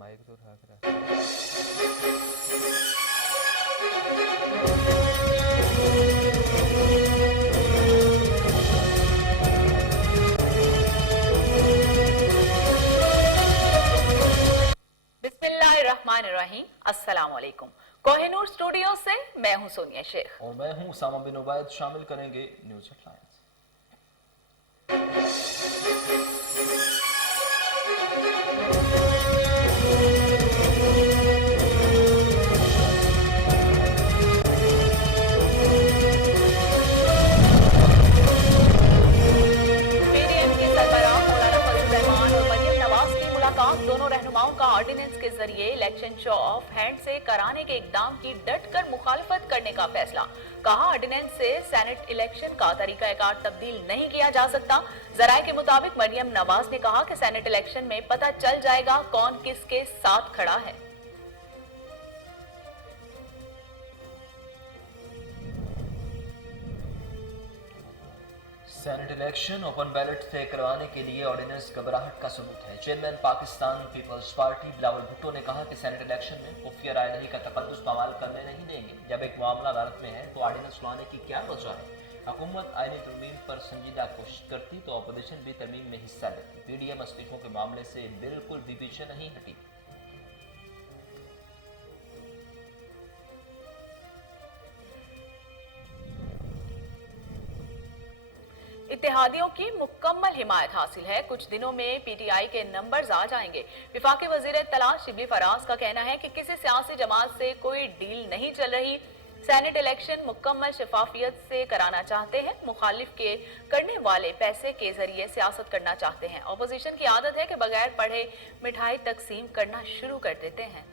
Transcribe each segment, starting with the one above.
Mic तो उठा के रख। बिस्मिल्लाहिर्रहमानिर्रहीम, अस्सलाम वालेकुम। कोहिनूर स्टूडियो से मैं हूं सोनिया शेख और मैं हूं उसामा बिन उबैद। शामिल करेंगे न्यूज हेडलाइंस। पीडीएम के सरबराह मौलाना फजल रहमान और मरियम नवाज की मुलाकात। दोनों रहनुमाओं का ऑर्डिनेंस के जरिए इलेक्शन शो ऑफ हैंड से कराने के इकदाम की डटकर मुखालफत करने का फैसला। कहा, ऑर्डिनेंस से सेनेट इलेक्शन का तरीकाकार तब्दील नहीं किया जा सकता। जराये के मुताबिक मरियम नवाज ने कहा कि सेनेट इलेक्शन में पता चल जाएगा कौन किसके साथ खड़ा है। सेनेट इलेक्शन ओपन बैलेट से करवाने के लिए ऑर्डिनेंस घबराहट का सबूत है। Chairman Pakistan peoples party Bilawal Bhutto ने कहा कि सेनेट इलेक्शन में खुफिया रायदही का तकद्दुस पामाल करने नहीं देंगे। जब एक मामला अदालत में है तो ऑर्डिनेंस लाने की क्या वजह है? हुकूमत आईनी तरमीम पर संजीदा कोशिश करती तो अपोजिशन भी तरमीम में हिस्सा लेती। पीडीएम इस्तीफों के मामले से बिल्कुल भी पीछे नहीं हटी। इत्तेहादियों की मुकम्मल हिमायत हासिल है। कुछ दिनों में पीटीआई के नंबर्स आ जाएंगे। विफाकी वजीर इत्तला शिबली फराज का कहना है कि किसी सियासी जमात से कोई डील नहीं चल रही। सेनेट इलेक्शन मुकम्मल शफाफियत से कराना चाहते हैं। मुखालिफ के करने वाले पैसे के जरिए सियासत करना चाहते हैं। अपोजिशन की आदत है कि बगैर पढ़े मिठाई तकसीम करना शुरू कर देते हैं।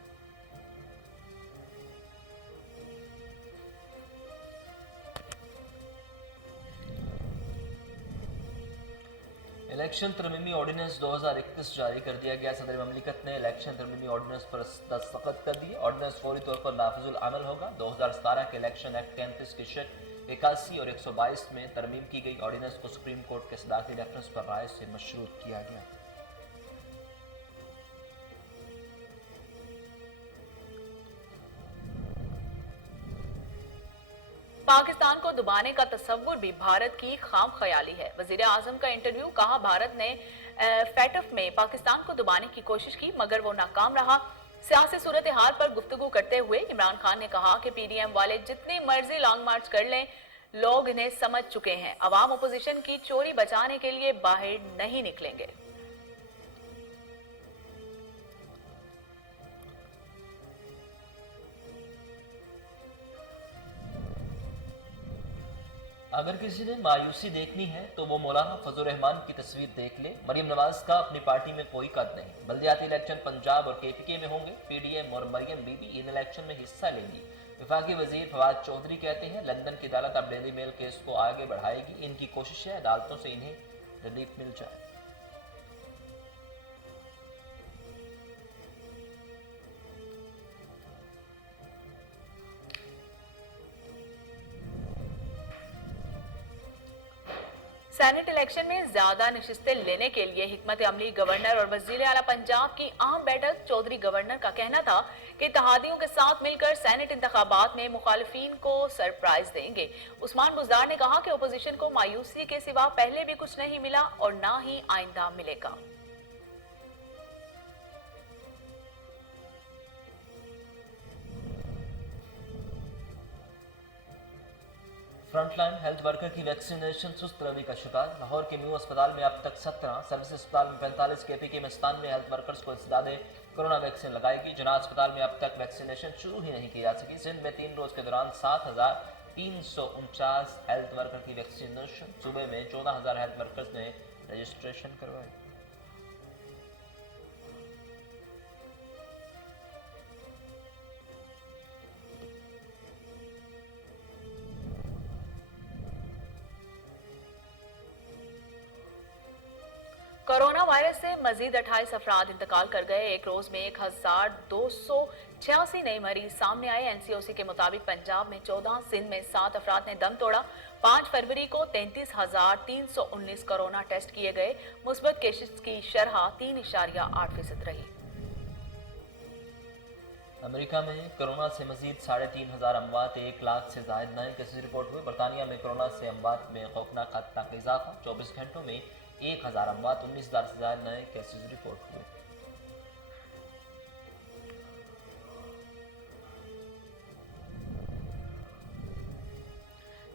इलेक्शन तरमीमी ऑर्डिनेंस 2021 जारी कर दिया गया। सदर ममलिकत ने इलेक्शन तरमीमी ऑर्डिनेंस पर दस्तखत कर दिए। ऑर्डिनेंस फौरी तौर पर नाफिजुल अमल होगा। 2017 के इलेक्शन एक्ट 33 की शर्त 81 और 122 में तरमीम की गई। ऑर्डिनेंस को सुप्रीम कोर्ट के सदाकती रेफरेंस पर राय से मशरूत किया गया। पाकिस्तान को दुबाने का तस्वुर भी भारत की खाम ख्याली है। वजीर आजम का इंटरव्यू। कहा, भारत ने फैटफ में पाकिस्तान को दुबाने की कोशिश की मगर वो नाकाम रहा। सियासी सूरत हाल पर गुफ्तगू करते हुए इमरान खान ने कहा कि पीडीएम वाले जितनी मर्जी लॉन्ग मार्च कर लें, लोग इन्हें समझ चुके हैं। अवाम अपोजिशन की चोरी बचाने के लिए बाहर नहीं निकलेंगे। अगर किसी ने मायूसी देखनी है तो वो मौलाना फजल रहमान की तस्वीर देख ले। मरियम नवाज का अपनी पार्टी में कोई कद नहीं। बल्दियाती इलेक्शन पंजाब और केपीके में होंगे। पीडीएम और मरियम बीबी इन इलेक्शन में हिस्सा लेंगी। विफाकी वजीर फवाद चौधरी कहते हैं, लंदन की अदालत अब डेली मेल केस को आगे बढ़ाएगी। इनकी कोशिश है अदालतों से इन्हें रिलीफ मिल जाए। सेनेट इलेक्शन में ज्यादा नशिस्तें लेने के लिए हिकमत अमली गवर्नर और वजीर आला पंजाब की अहम बैठक। चौधरी गवर्नर का कहना था कि इत्तेहादियों के साथ मिलकर सेनेट इंतखाबात में मुखालिफिन को सरप्राइज देंगे। उस्मान बुज़दार ने कहा कि अपोजिशन को मायूसी के सिवा पहले भी कुछ नहीं मिला और ना ही आइंदा मिलेगा। फ्रंटलाइन हेल्थ वर्कर की वैक्सीनेशन सुस्त रवि का शिकार। लाहौर के न्यू अस्पताल में अब तक 17, सर्विस अस्पताल में 45, केपीके में 97 हेल्थ वर्कर्स को इस्तेदादे कोरोना वैक्सीन लगाएगी। जना अस्पताल में अब तक वैक्सीनेशन शुरू ही नहीं की जा सकी। सिंध में 3 रोज के दौरान 7,349 हेल्थ वर्कर की वैक्सीनेशन। सूबे में 14,000 हेल्थ वर्कर्स ने रजिस्ट्रेशन करवाए। कोरोना वायरस से मजीद 28 अफराद इंतकाल कर गए। एक रोज में 1,286 नए मरीज सामने आए। एनसीओसी के मुताबिक पंजाब में 14, सिंध में 7 अफराद ने दम तोड़ा। 5 फरवरी को 33,319 कोरोना टेस्ट किए गए। मुस्बत केसेस की शरह 3.8% रही। अमेरिका में कोरोना से मजीद 3,500 अमवात, 1 लाख से जायद नए केसेज रिपोर्ट हुए। बरतानिया में कोरोना से अमवात में खौफनाक हद तक इजाफा, 24 घंटों में 1,000 अमवात, 19,000 से जायद नए केसेज रिपोर्ट हुए।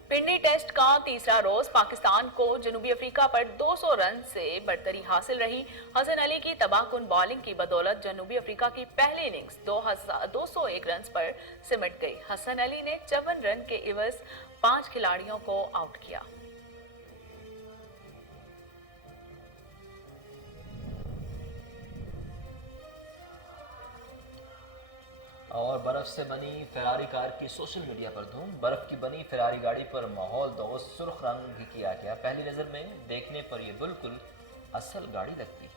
पिंडी टेस्ट का तीसरा रोज पाकिस्तान को जनूबी अफ्रीका पर 200 रन से बढ़तरी हासिल रही। हसन अली की तबाहकुन बॉलिंग की बदौलत जनूबी अफ्रीका की पहली इनिंग्स 201 रन पर सिमट गई। हसन अली ने 54 रन के इवज 5 खिलाड़ियों को आउट किया। और बर्फ से बनी फेरारी कार की सोशल मीडिया पर धूम। बर्फ की बनी फेरारी गाड़ी पर माहौल दोस्त सुर्ख रंग भी किया गया। पहली नजर में देखने पर यह बिल्कुल असल गाड़ी लगती है।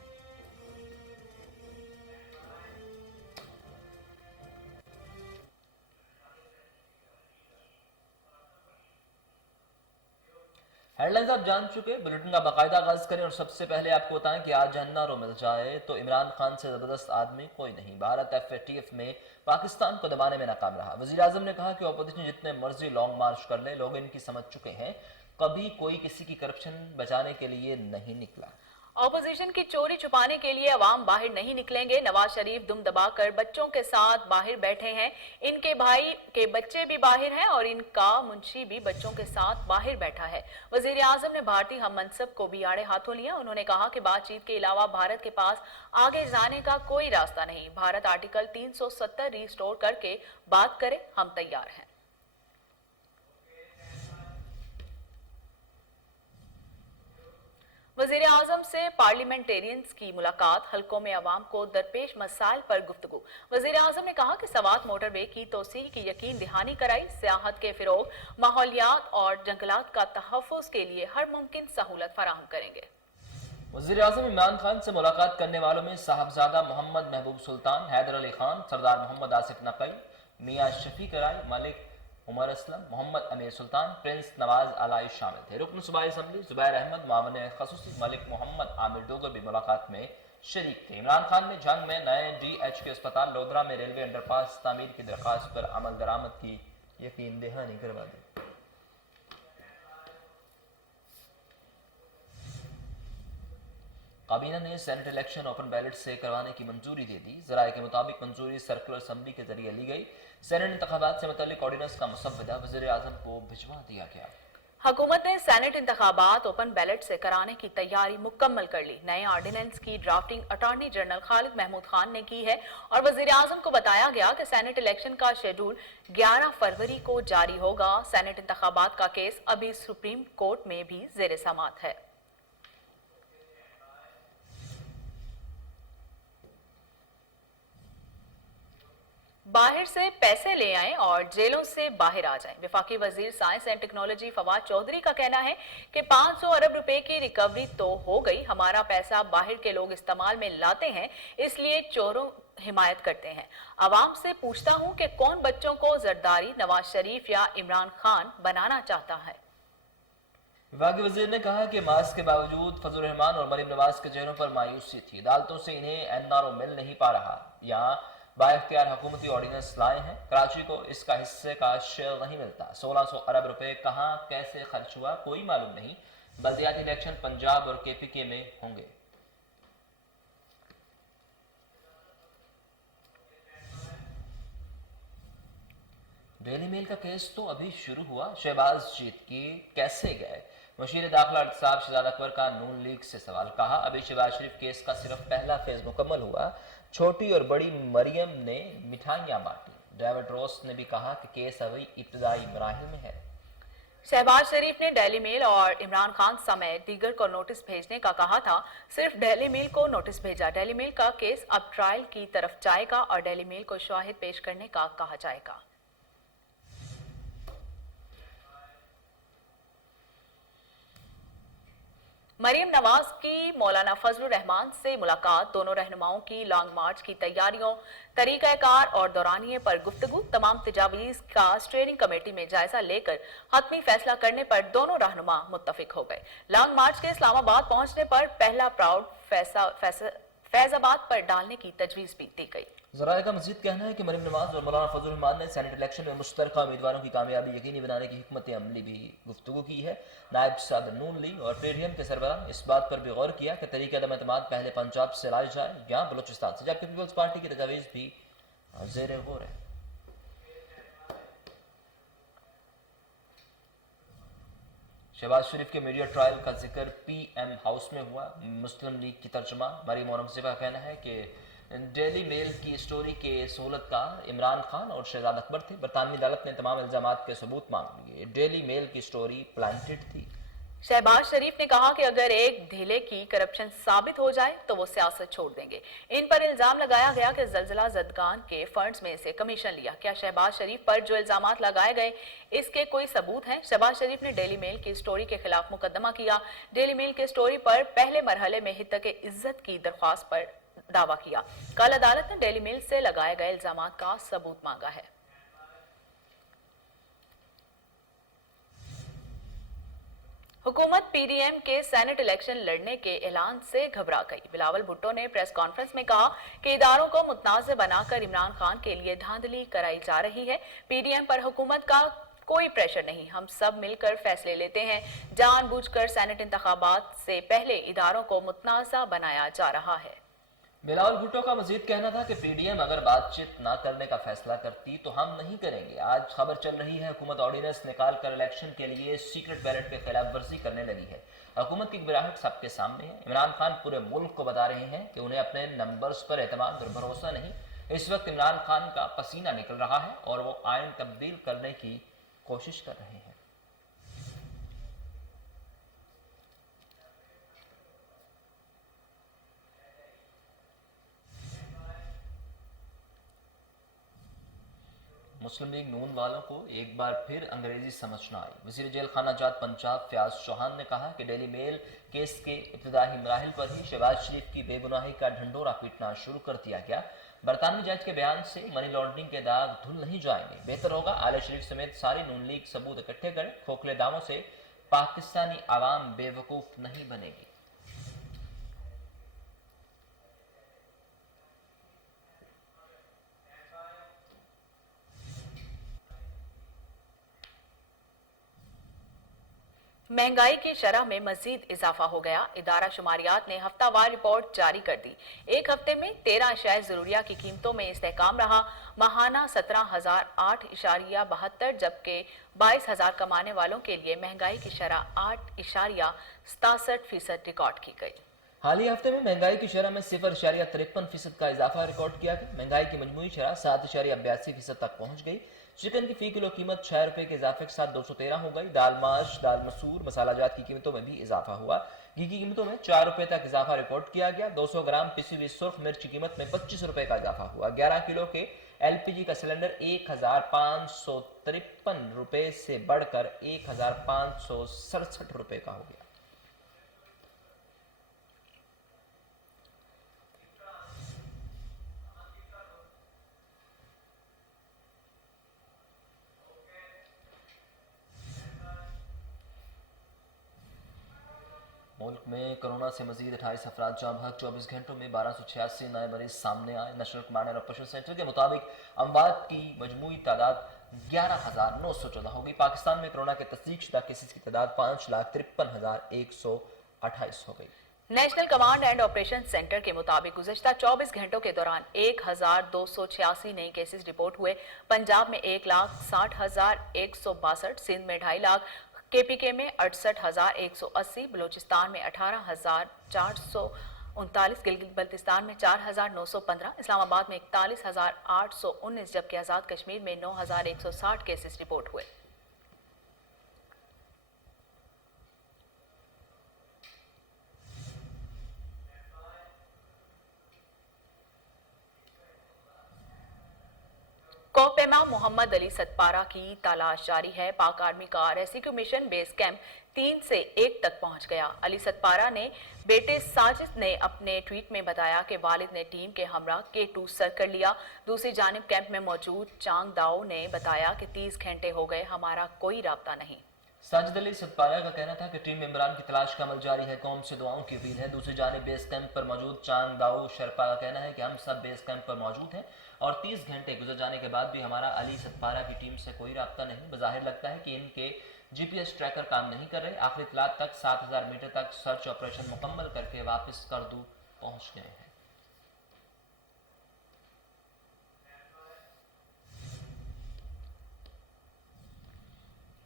हेडलाइंस आप जान चुके, बुलेटिन का बाकायदा आगाज करें और सबसे पहले आपको बताएं कि आज अन्ना रो मिल जाए तो इमरान खान से जबरदस्त आदमी कोई नहीं। भारत FATF में पाकिस्तान को दबाने में नाकाम रहा। वजीर आजम ने कहा कि ऑपोजिशन जितने मर्जी लॉन्ग मार्च कर ले, लोग इनकी समझ चुके हैं, कभी कोई किसी की करप्शन बचाने के लिए नहीं निकला। ऑपोजिशन की चोरी छुपाने के लिए अवाम बाहर नहीं निकलेंगे। नवाज शरीफ दुम दबाकर बच्चों के साथ बाहर बैठे हैं। इनके भाई के बच्चे भी बाहर हैं और इनका मुंशी भी बच्चों के साथ बाहर बैठा है। वजीर आजम ने भारतीय हम मनसब को भी आड़े हाथों लिया। उन्होंने कहा कि बातचीत के अलावा भारत के पास आगे जाने का कोई रास्ता नहीं। भारत आर्टिकल 370 रिस्टोर करके बात करे, हम तैयार हैं। वजीर आजम से पार्लियामेंटेरियंस की मुलाकात, हल्कों में अवाम को दरपेश मसाइल पर गुफ्तगू। वजीर आजम ने कहा कि सवात मोटरवे की तोसी की यकीन दहानी कराई, सियाहत के फिरोग, माहौलियात और जंगलात का तहफ़्फ़ुज़ के लिए हर मुमकिन सहूलत फराहम करेंगे। वज़ीर आज़म इमरान खान से मुलाकात करने वालों में साहबजादा मोहम्मद महबूब सुल्तान, हैदर अली खान, सरदार मोहम्मद आसिफ नकवी, मियाँ शफीक राय, मलिक उमर असलम, मोहम्मद अमीर सुल्तान, प्रिंस नवाज अलाई शामिल थे। रुकन सूबाई असम्बली जुबैर अहमद, मावन खसूसी मलिक मोहम्मद आमिर डोगर भी मुलाकात में शरीक थे। इमरान खान ने जंग में नए DHQ अस्पताल लोधरा में रेलवे अंडरपास तामीर की दरख्वास्त पर अमल दरामद की यकीन दहानी करवा दी। काबीना ने सेनेट इलेक्शन ओपन बैलेट से करवाने की मंजूरी दे दी। जराये के मुताबिक मंजूरी सर्कुलर असम्बली के जरिए ली गई। सेनेट इंतखाबात से मुतल्लिक ऑर्डिनेंस का मुसव्वदा वज़ीर आज़म को भिजवा दिया गया। हुकूमत ने सेनेट इंतखाबात ओपन बैलेट से कराने की तैयारी मुकम्मल कर ली। नए ऑर्डिनेंस की drafting attorney general Khalid Mahmood Khan ने की है और वज़ीर आज़म को बताया गया कि सेनेट इलेक्शन का शेड्यूल 11 फरवरी को जारी होगा। सेनेट इंतखाबात का केस अभी सुप्रीम कोर्ट में भी ज़ेर समाअत है। बाहर से पैसे ले आएं और जेलों से बाहर आ जाएं। वफाकी वजीर science and technology Fawad Chaudhry का कहना है कि 500 अरब रुपए की रिकवरी तो हो गई, हमारा पैसा बाहर के लोग इस्तेमाल में लाते हैं, इसलिए चोरों हिमायत करते हैं। आवाम से पूछता हूं कि कौन बच्चों को जरदारी, नवाज शरीफ या इमरान खान बनाना चाहता है। विभागीय वजीर ने कहा कि मास्क के बावजूद फजल रहमान और मरीम नवाज के चेहरों पर मायूसी थी। अदालतों से इन्हें NRO मिल नहीं पा रहा। यहाँ बाइख्तियार हुकूमती ऑर्डिनेंस लाए हैं। कराची को इसका हिस्से का शेयर नहीं मिलता। 1600 अरब रुपए कहाँ कैसे खर्च हुआ कोई मालूम नहीं। बल्दियाती इलेक्शन पंजाब और KPK में होंगे। डेली मेल का केस तो अभी शुरू हुआ। शहबाज जीत की कैसे गए? वज़ीर दाखिला साहब शहजाद अकबर का नून लीग से सवाल। कहा अभी शहबाज शरीफ केस का सिर्फ पहला फेज मुकम्मल हुआ। छोटी और बड़ी मरियम ने मिठाइयां बांटी। डेविड रॉस ने भी कहा कि केस अभी इब्तदाई मराहिल में है। शहबाज शरीफ ने डेली मेल और इमरान खान समेत दीगर को नोटिस भेजने का कहा था। सिर्फ डेली मेल को नोटिस भेजा। डेली मेल का केस अब ट्रायल की तरफ जाएगा और डेली मेल को शवाहिद पेश करने का कहा जाएगा। मरीम नवाज की मौलाना फजलुर रहमान से मुलाकात। दोनों रहनुमाओं की लॉन्ग मार्च की तैयारियों, तरीक़ाकार और दौरानिए पर गुफ्तगू। तमाम तजावीज़ का स्टीयरिंग कमेटी में जायजा लेकर हतमी फैसला करने पर दोनों रहनुमा मुत्तफिक हो गए। लॉन्ग मार्च के इस्लामाबाद पहुंचने पर पहला प्राउड फैजाबाद पर डालने की तजवीज भी दी गई। जराये का मजीद कहना है कि मरीम नवाज और मौलाना फजल रहमान ने सेनेट इलेक्शन में मुश्तरका उम्मीदवारों की कामयाबी यकीनी बनाने की हिकमत अमली भी गुफ्तगू की है। नायब सदर नून लीग और पीडीएम के सरबराह इस बात पर भी गौर किया कि तरीके अदम एतमाद पहले पंजाब से लाई जाए या बलोचिस्तान से, जबकि पीपल्स पार्टी की तजावीज़ भी ज़ेर गौर है। शहबाज शरीफ के मीडिया ट्रायल का जिक्र पीएम हाउस में हुआ। मुस्लिम लीग की तर्जुमा मरीम औरंगजेब का कहना है कि डेली मेल की स्टोरी के सहूलतकार इमरान खान और शहजाद अकबर थे। बरतानवी अदालत ने तमाम इल्जामात के सबूत मांग लिए। डेली मेल की स्टोरी प्लांटेड थी। शहबाज शरीफ ने कहा कि अगर एक ढीले की करप्शन साबित हो जाए तो वो सियासत छोड़ देंगे। इन पर इल्जाम लगाया गया कि जलजला जदगान के फंड्स में से कमीशन लिया। क्या शहबाज शरीफ पर जो इल्जामात लगाए गए इसके कोई सबूत हैं? शहबाज शरीफ ने डेली मेल की स्टोरी के खिलाफ मुकदमा किया। डेली मेल की स्टोरी पर पहले मरहले में हितक इज्जत की दरख्वास्त पर दावा किया। कल अदालत ने डेली मेल से लगाए गए इल्जामात का सबूत मांगा है। हुकूमत पीडीएम के सेनेट इलेक्शन लड़ने के ऐलान से घबरा गई। बिलावल भुट्टो ने प्रेस कॉन्फ्रेंस में कहा कि इदारों को मुतनाज़ बनाकर इमरान खान के लिए धांधली कराई जा रही है। पीडीएम पर हुकूमत का कोई प्रेशर नहीं, हम सब मिलकर फैसले लेते हैं। जानबूझकर सेनेट इंतखाबात से पहले इदारों को मुतनाज़ा बनाया जा रहा है। बिलावल भुट्टो का मजीद कहना था कि पीडीएम अगर बातचीत ना करने का फैसला करती तो हम नहीं करेंगे। आज खबर चल रही है हुकूमत ऑर्डिनेंस निकाल कर इलेक्शन के लिए सीक्रेट बैलेट के खिलाफ वर्जी करने लगी है। हुकूमत की गिराहट सबके सामने है। इमरान खान पूरे मुल्क को बता रहे हैं कि उन्हें अपने नंबर्स पर एतमाद और भरोसा नहीं। इस वक्त इमरान खान का पसीना निकल रहा है और वो आयन तब्दील करने की कोशिश कर रहे हैं। मुस्लिम लीग नून वालों को एक बार फिर अंग्रेजी समझ न आई। वज़ीर जेल खाना जात पंजाब फयाज चौहान ने कहा कि डेली मेल केस के इब्तिदाई मराहिल पर ही शहबाज शरीफ की बेगुनाही का ढंढोरा पीटना शुरू कर दिया गया। बरतानवी जज के बयान से मनी लॉन्ड्रिंग के दाग धुल नहीं जाएंगे। बेहतर होगा आले शरीफ समेत सारी नून लीग सबूत इकट्ठे करें। खोखले दावों से पाकिस्तानी आवाम बेवकूफ़ नहीं बनेगी। महंगाई की शरह में मजीद इजाफा हो गया। इदारा शुमारियात ने हफ्तावार रिपोर्ट जारी कर दी। एक हफ्ते में 13 अशियाए ज़रूरिया की कीमतों में इस्तेहकाम रहा। माहाना 17,008.72 जबकि 22,000 कमाने वालों के लिए महंगाई की शरह 8.67% रिकॉर्ड की गई। हालिया हफ्ते में महंगाई की शरह में 0.53% का इजाफा रिकॉर्ड किया गया। महंगाई की मजमूई शरह 7.82% तक पहुंच गई। चिकन की फी किलो कीमत 6 रुपए के इजाफे के साथ 213 हो गई। दाल माश, दाल मसूर, मसाला जात की कीमतों में भी इजाफा हुआ। घी की कीमतों में 4 रुपए तक इजाफा रिकॉर्ड किया गया। 200 ग्राम पिसी हुई सुर्ख मिर्च की कीमत में 25 रुपए का इजाफा हुआ। 11 किलो के एलपीजी का सिलेंडर 1,553 रुपए से बढ़कर 1,567 रुपए का हो गया। मुल्क में कोरोना से मजीद 28 अफराद जाँ बहक। 24 घंटों में 1286 नए मरीज सामने आए। National command and operation centre के मुताबिक अमवात की मजमूई तादाद 11,914 होगी। पाकिस्तान में कोरोना के तस्दीकशुदा केसेस की तादाद 5,53,128 हो गई। National command and operation centre के मुताबिक गुज़श्ता 24 घंटों के दौरान 1,286 नए केसेस रिपोर्ट हुए। पंजाब में 1,60,162, सिंध में 2.5 लाख, केपीके में 68,180, बलूचिस्तान में 18,439, गिलगित बल्तिस्तान में 4,915, इस्लामाबाद में 41,819 जबकि आज़ाद कश्मीर में 9,160 केसेस रिपोर्ट हुए। कोपेमा मोहम्मद अली सतपारा की तलाश जारी है। पाक आर्मी का रेस्क्यू मिशन बेस कैंप 3 से 1 तक पहुंच गया। अली सतपारा ने बेटे साजिद ने अपने ट्वीट में बताया कि वालिद ने टीम के हमरा K2 सर कर लिया। दूसरी जानिब कैंप में मौजूद चांग दाओ ने बताया कि 30 घंटे हो गए, हमारा कोई राब्ता नहीं। साजिद अली सतपारा का कहना था कि टीम मेंबरान की तलाश का अमल जारी है, कौम से दुआओं की अपील है। दूसरी जानिब बेस कैंप पर मौजूद चांद दाऊ शर्पा का कहना है कि हम सब बेस कैंप पर मौजूद हैं और 30 घंटे गुजर जाने के बाद भी हमारा अली सतपारा की टीम से कोई राब्ता नहीं। बज़ाहिर लगता है कि इनके GPS ट्रैकर काम नहीं कर रहे। आखिरी इत्तलात तक 7000 मीटर तक सर्च ऑपरेशन मुकम्मल करके वापस करदू पहुंच गए हैं।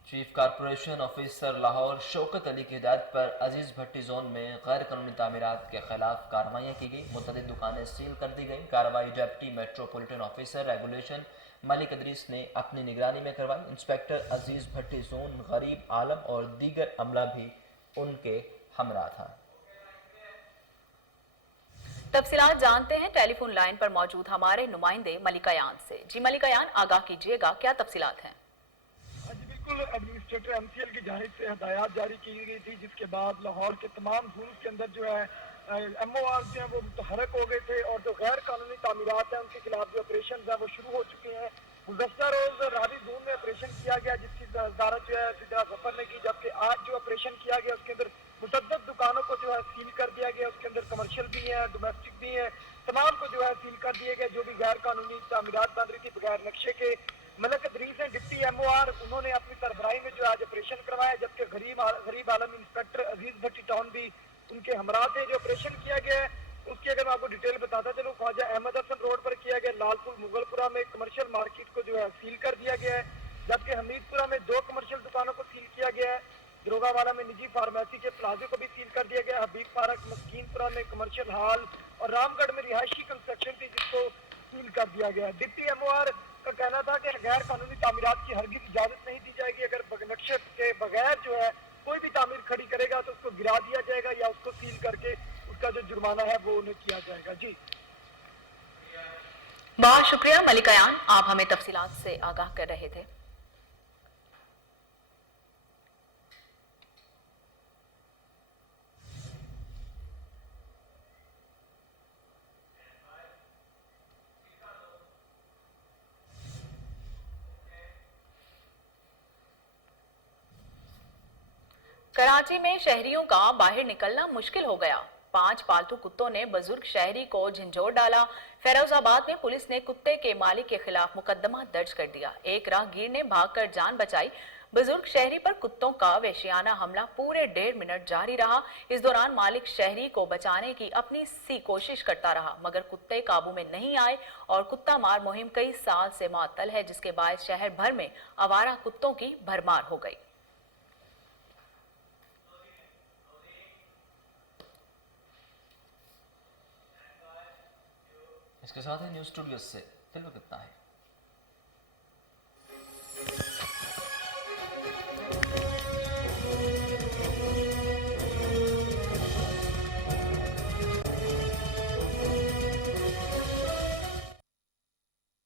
Chief corporation officer Lahore Shaukat Ali की हिदायत पर अजीज़ भट्टी जोन में गैर कानूनी तामीरात के खिलाफ कार्रवाइयाँ की गई। मुतअद्दिद दुकानें सील कर दी गई। कार्रवाई deputy metropolitan officer regulation Malik Adris ने अपनी निगरानी में करवाई। इंस्पेक्टर अजीज़ भट्टी जोन, गरीब आलम और दीगर अमला भी उनके हमरा था। तफसीलात जानते हैं टेलीफोन लाइन पर मौजूद हमारे नुमाइंदे मलिकायान से। जी मलिकायान, आगाह कीजिएगा, क्या तफसीलात हैं? एडमिनिस्ट्रेटर MCL की जानिब से हदायत जारी की गई थी, जिसके बाद लाहौर के तमाम जोन के अंदर जो है MOR जो है वो मुतहरक हो गए थे और जो गैर कानूनी तामीरात हैं उनके खिलाफ जो ऑपरेशन है वो शुरू हो चुके हैं। गुज़श्ता रोज रावी जोन में ऑपरेशन किया गया, जिसकी वजारत जो है सिद्रा जफर ने की, जबकि आज जो ऑपरेशन किया गया उसके अंदर मुतअद्दिद दुकानों को जो है सील कर दिया गया। उसके अंदर कमर्शियल भी है, डोमेस्टिक भी है, तमाम को जो है सील कर दिए गए। जो भी गैर कानूनी तामीरात बन रही थी बगैर नक्शे के, मलिक अदरीस हैं डिप्टी MOR, उन्होंने अपनी सरबराही में जो आज ऑपरेशन करवाया, जबकि गरीब आलम इंस्पेक्टर अजीज भट्टी टाउन भी उनके हमरा थे। जो ऑपरेशन किया गया है उसकी अगर मैं आपको डिटेल बताता चलूँ, ख्वाजा अहमद हसन रोड पर किया गया। लालपुर मुगलपुरा में कमर्शियल मार्केट को जो है सील कर दिया गया है, जबकि हमीदपुरा में 2 कमर्शियल दुकानों को सील किया गया है। दरोगावाला में निजी फार्मेसी के प्लाजे को भी सील कर दिया गया। हबीब पार्क मस्कीनपुरा में कमर्शियल हॉल और रामगढ़ में रिहायशी कंस्ट्रक्शन थी जिसको सील कर दिया गया। डिप्टी MOR का कहना था कि गैर कानूनी तामीरात की हरगिज इजाजत नहीं दी जाएगी। अगर नक्शे के बगैर जो है कोई भी तामीर खड़ी करेगा तो उसको गिरा दिया जाएगा या उसको सील करके उसका जो जुर्माना है वो उन्हें किया जाएगा। जी बहुत शुक्रिया मलिकायान, आप हमें तफसीलात से आगाह कर रहे थे। कराची में शहरियों का बाहर निकलना मुश्किल हो गया। 5 पालतू कुत्तों ने बुजुर्ग शहरी को झंझोड़ डाला। फैरोजाबाद में पुलिस ने कुत्ते के मालिक के खिलाफ मुकदमा दर्ज कर दिया। एक राहगीर ने भागकर जान बचाई। बुजुर्ग शहरी पर कुत्तों का वहशियाना हमला पूरे 1.5 मिनट जारी रहा। इस दौरान मालिक शहरी को बचाने की अपनी सी कोशिश करता रहा, मगर कुत्ते काबू में नहीं आए और कुत्ता मार मुहिम कई साल से मुअत्तल है, जिसके बाद शहर भर में आवारा कुत्तों की भरमार हो गई। इसके साथ ही न्यूज़ स्टूडियो से फिल्म कितना है।